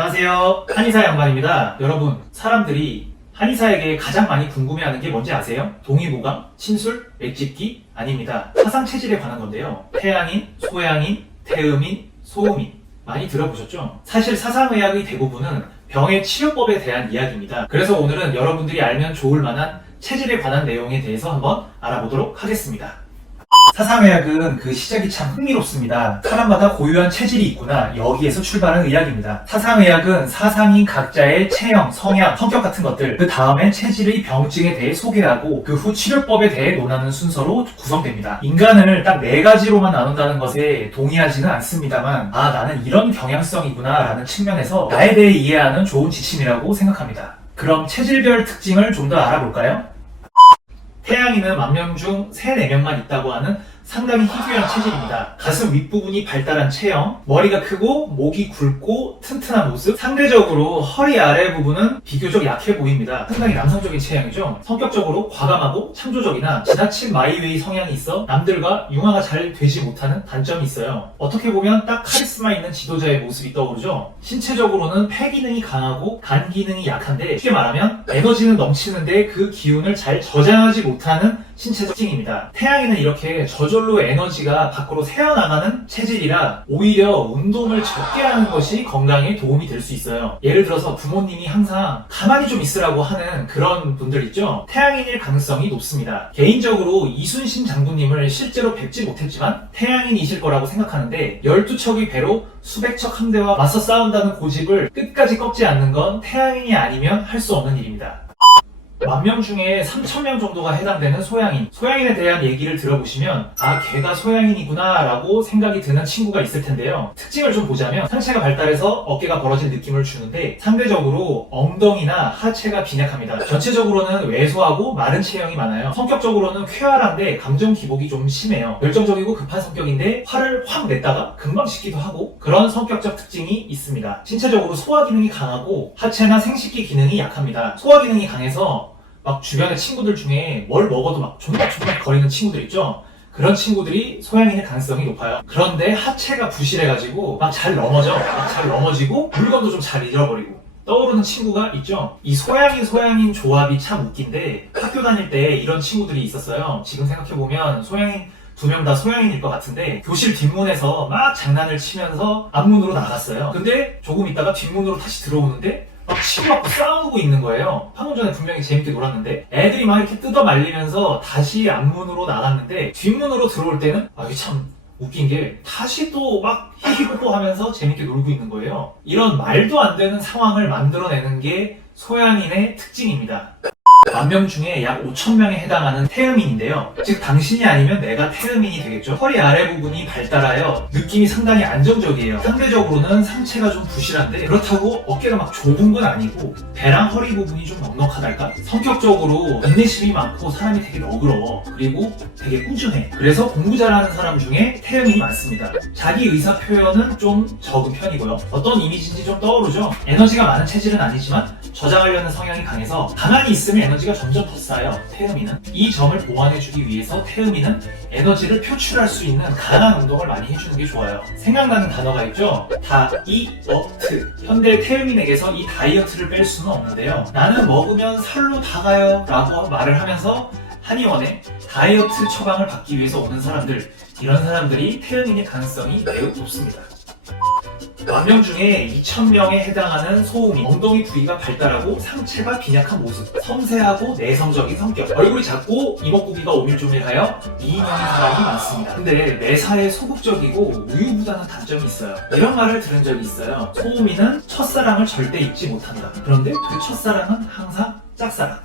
안녕하세요. 한의사 양반입니다. 여러분, 사람들이 한의사에게 가장 많이 궁금해하는 게 뭔지 아세요? 동의보감, 침술, 맷집기? 아닙니다. 화상 체질에 관한 건데요. 태양인, 소양인, 태음인, 소음인. 많이 들어보셨죠? 사실 사상의학의 대부분은 병의 치료법에 대한 이야기입니다. 그래서 오늘은 여러분들이 알면 좋을 만한 체질에 관한 내용에 대해서 한번 알아보도록 하겠습니다. 사상의학은 그 시작이 참 흥미롭습니다. 사람마다 고유한 체질이 있구나 여기에서 출발한 의학입니다. 사상의학은 사상인 각자의 체형, 성향, 성격 같은 것들 그 다음에 체질의 병증에 대해 소개하고 그 후 치료법에 대해 논하는 순서로 구성됩니다. 인간을 딱 네 가지로만 나눈다는 것에 동의하지는 않습니다만 아 나는 이런 경향성이구나 라는 측면에서 나에 대해 이해하는 좋은 지침이라고 생각합니다. 그럼 체질별 특징을 좀 더 알아볼까요? 태양인은 만명 중 3, 4명만 있다고 하는 상당히 희귀한 체질입니다. 가슴 윗부분이 발달한 체형, 머리가 크고 목이 굵고 튼튼한 모습, 상대적으로 허리 아래 부분은 비교적 약해 보입니다. 상당히 남성적인 체형이죠. 성격적으로 과감하고 창조적이나 지나친 마이웨이 성향이 있어 남들과 융화가 잘 되지 못하는 단점이 있어요. 어떻게 보면 딱 카리스마 있는 지도자의 모습이 떠오르죠. 신체적으로는 폐 기능이 강하고 간 기능이 약한데 쉽게 말하면 에너지는 넘치는데 그 기운을 잘 저장하지 못하는 신체적 특징입니다. 태양에는 이렇게 저절로 에너지가 밖으로 새어나가는 체질이라 오히려 운동을 적게 하는 것이 건강에 도움이 될 수 있어요. 예를 들어서 부모님이 항상 가만히 좀 있으라고 하는 그런 분들 있죠? 태양인일 가능성이 높습니다. 개인적으로 이순신 장군님을 실제로 뵙지 못했지만 태양인이실 거라고 생각하는데 12척의 배로 수백 척 함대와 맞서 싸운다는 고집을 끝까지 꺾지 않는 건 태양인이 아니면 할 수 없는 일입니다. 만 명 중에 3천 명 정도가 해당되는 소양인. 소양인에 대한 얘기를 들어보시면 아 걔가 소양인이구나 라고 생각이 드는 친구가 있을 텐데요. 특징을 좀 보자면 상체가 발달해서 어깨가 벌어진 느낌을 주는데 상대적으로 엉덩이나 하체가 빈약합니다. 전체적으로는 왜소하고 마른 체형이 많아요. 성격적으로는 쾌활한데 감정 기복이 좀 심해요. 열정적이고 급한 성격인데 화를 확 냈다가 금방 식기도 하고 그런 성격적 특징이 있습니다. 신체적으로 소화 기능이 강하고 하체나 생식기 기능이 약합니다. 소화 기능이 강해서 막 주변의 친구들 중에 뭘 먹어도 막 존박존박 거리는 친구들 있죠? 그런 친구들이 소양인의 가능성이 높아요. 그런데 하체가 부실해가지고 막 잘 넘어져. 막 잘 넘어지고 물건도 좀 잘 잃어버리고. 떠오르는 친구가 있죠? 이 소양인 소양인 조합이 참 웃긴데 학교 다닐 때 이런 친구들이 있었어요. 지금 생각해보면 소양인 두명다 소양인일 것 같은데 교실 뒷문에서 막 장난을 치면서 앞문으로 나갔어요. 근데 조금 있다가 뒷문으로 다시 들어오는데 막 치고받고 싸우고 있는 거예요. 방금 전에 분명히 재밌게 놀았는데 애들이 막 이렇게 뜯어 말리면서 다시 앞문으로 나갔는데 뒷문으로 들어올 때는 아 이게 참 웃긴 게 다시 또 막 히히호호 하면서 재밌게 놀고 있는 거예요. 이런 말도 안 되는 상황을 만들어내는 게 소양인의 특징입니다. 만명 중에 약 5천 명에 해당하는 태음인인데요. 즉 당신이 아니면 내가 태음인이 되겠죠. 허리 아래 부분이 발달하여 느낌이 상당히 안정적이에요. 상대적으로는 상체가 좀 부실한데 그렇다고 어깨가 막 좁은 건 아니고 배랑 허리 부분이 좀 넉넉하달까? 성격적으로 인내심이 많고 사람이 되게 너그러워. 그리고 되게 꾸준해. 그래서 공부 잘하는 사람 중에 태음인이 많습니다. 자기 의사 표현은 좀 적은 편이고요. 어떤 이미지인지 좀 떠오르죠? 에너지가 많은 체질은 아니지만 저장하려는 성향이 강해서 가만히 있으면 에너지 가 점점 더 쌓여 태음이는 이 점을 보완해주기 위해서 태음이는 에너지를 표출할 수 있는 강한 운동을 많이 해주는 게 좋아요. 생각나는 단어가 있죠? 다이어트. 현대 태음인에게서 이 다이어트를 뺄 수는 없는데요. 나는 먹으면 살로 다 가요 라고 말을 하면서 한의원에 다이어트 처방을 받기 위해서 오는 사람들 이런 사람들이 태음인의 가능성이 매우 높습니다 만명 중에 2,000명에 해당하는 소음인, 엉덩이 부위가 발달하고 상체가 빈약한 모습, 섬세하고 내성적인 성격, 얼굴이 작고 이목구비가 오밀조밀하여 미인형인 사람이 많습니다. 근데 매사에 소극적이고 우유부단한 단점이 있어요. 이런 말을 들은 적이 있어요. 소음인은 첫사랑을 절대 잊지 못한다. 그런데 그 첫사랑은 항상 짝사랑.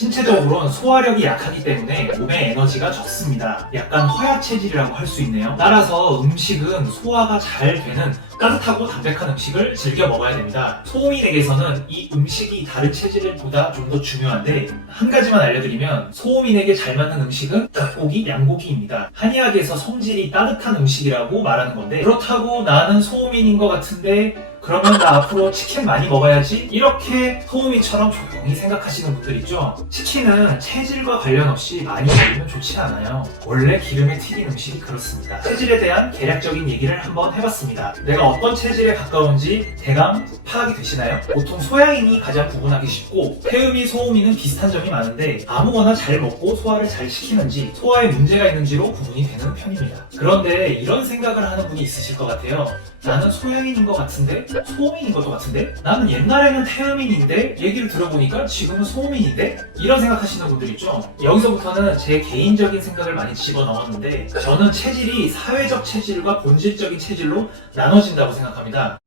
신체적으로는 소화력이 약하기 때문에 몸에 에너지가 적습니다. 약간 허약 체질이라고 할 수 있네요. 따라서 음식은 소화가 잘 되는 따뜻하고 담백한 음식을 즐겨 먹어야 됩니다. 소음인에게서는 이 음식이 다른 체질보다 좀 더 중요한데 한 가지만 알려드리면 소음인에게 잘 맞는 음식은 닭고기, 양고기입니다. 한의학에서 성질이 따뜻한 음식이라고 말하는 건데 그렇다고 나는 소음인인 것 같은데 그러면 나 앞으로 치킨 많이 먹어야지? 이렇게 소음이처럼 조용히 생각하시는 분들 있죠. 치킨은 체질과 관련 없이 많이 먹으면 좋지 않아요. 원래 기름에 튀긴 음식이 그렇습니다. 체질에 대한 개략적인 얘기를 한번 해봤습니다. 내가 어떤 체질에 가까운지 대강 파악이 되시나요? 보통 소양인이 가장 구분하기 쉽고 폐음이 소음이는 비슷한 점이 많은데 아무거나 잘 먹고 소화를 잘 시키는지 소화에 문제가 있는지로 구분이 되는 편입니다. 그런데 이런 생각을 하는 분이 있으실 것 같아요 나는 소양인인 것 같은데? 소음인인 것도 같은데? 나는 옛날에는 태음인인데 얘기를 들어보니까 지금은 소음인인데? 이런 생각하시는 분들 있죠? 여기서부터는 제 개인적인 생각을 많이 집어넣었는데 저는 체질이 사회적 체질과 본질적인 체질로 나눠진다고 생각합니다.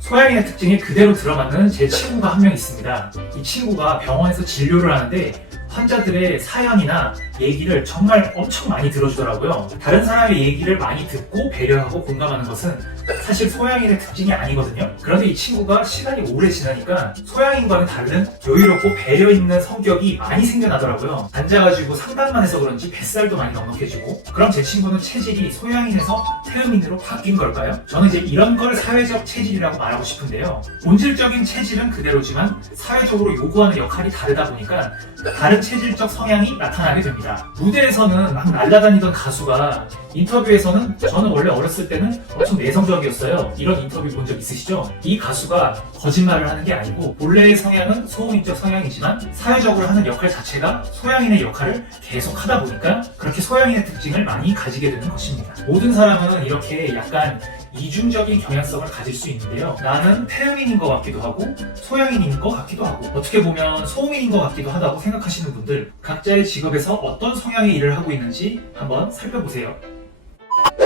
소양인의 특징이 그대로 들어맞는 제 친구가 한 명 있습니다. 이 친구가 병원에서 진료를 하는데 환자들의 사연이나 얘기를 정말 엄청 많이 들어주더라고요. 다른 사람의 얘기를 많이 듣고 배려하고 공감하는 것은 사실 소양인의 특징이 아니거든요. 그런데 이 친구가 시간이 오래 지나니까 소양인과는 다른 여유롭고 배려 있는 성격이 많이 생겨나더라고요. 앉아가지고 상담만 해서 그런지 뱃살도 많이 넉넉해지고 그럼 제 친구는 체질이 소양인에서 태음인으로 바뀐 걸까요? 저는 이제 이런 걸 사회적 체질이라고 말하고 싶은데요. 본질적인 체질은 그대로지만 사회적으로 요구하는 역할이 다르다 보니까 다른 체질적 성향이 나타나게 됩니다. 무대에서는 막 날아다니던 가수가 인터뷰에서는 저는 원래 어렸을 때는 엄청 내성적이었어요. 이런 인터뷰 본 적 있으시죠? 이 가수가 거짓말을 하는 게 아니고 본래의 성향은 소음인적 성향이지만 사회적으로 하는 역할 자체가 소양인의 역할을 계속 하다 보니까 그렇게 소양인의 특징을 많이 가지게 되는 것입니다. 모든 사람은 이렇게 약간 이중적인 경향성을 가질 수 있는데요. 나는 태음인인 것 같기도 하고 소양인인 것 같기도 하고 어떻게 보면 소음인인 것 같기도 하다고 생각하시는 분들 각자의 직업에서 어떤 성향의 일을 하고 있는지 한번 살펴보세요.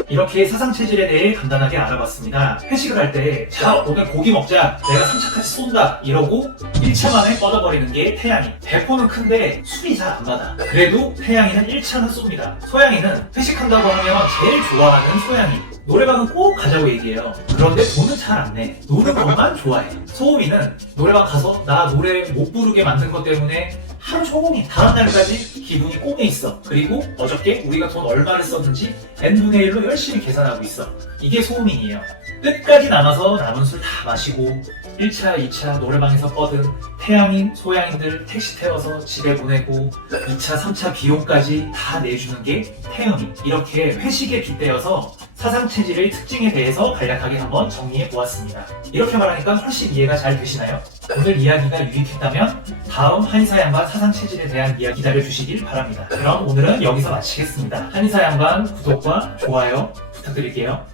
이렇게 사상 체질에 대해 간단하게 알아봤습니다. 회식을 할 때, 자, 오늘 고기 먹자. 내가 3차까지 쏜다. 이러고 1차 만에 뻗어버리는 게 태양인. 배포는 큰데 술이 잘 안 받아. 그래도 태양이는 1차는 쏩니다. 소양이는 회식한다고 하면 제일 좋아하는 소양이. 노래방은 꼭 가자고 얘기해요. 그런데 돈은 잘 안 내. 노는 것만 좋아해. 소음이는 노래방 가서 나 노래 못 부르게 만든 것 때문에 하루 종일 다음 날까지 기분이 꽁에 있어. 그리고 어저께 우리가 돈 얼마를 썼는지 n분의 1로 열심히 계산하고 있어. 이게 소음인이에요. 끝까지 남아서 남은 술 다 마시고 1차, 2차 노래방에서 뻗은 태양인, 소양인들 택시 태워서 집에 보내고 2차, 3차 비용까지 다 내주는 게 태음인. 이렇게 회식에 빗대어서 사상 체질의 특징에 대해서 간략하게 한번 정리해 보았습니다. 이렇게 말하니까 훨씬 이해가 잘 되시나요? 오늘 이야기가 유익했다면 다음 한의사 양반 사상 체질에 대한 이야기 기다려 주시길 바랍니다. 그럼 오늘은 여기서 마치겠습니다. 한의사 양반 구독과 좋아요 부탁드릴게요.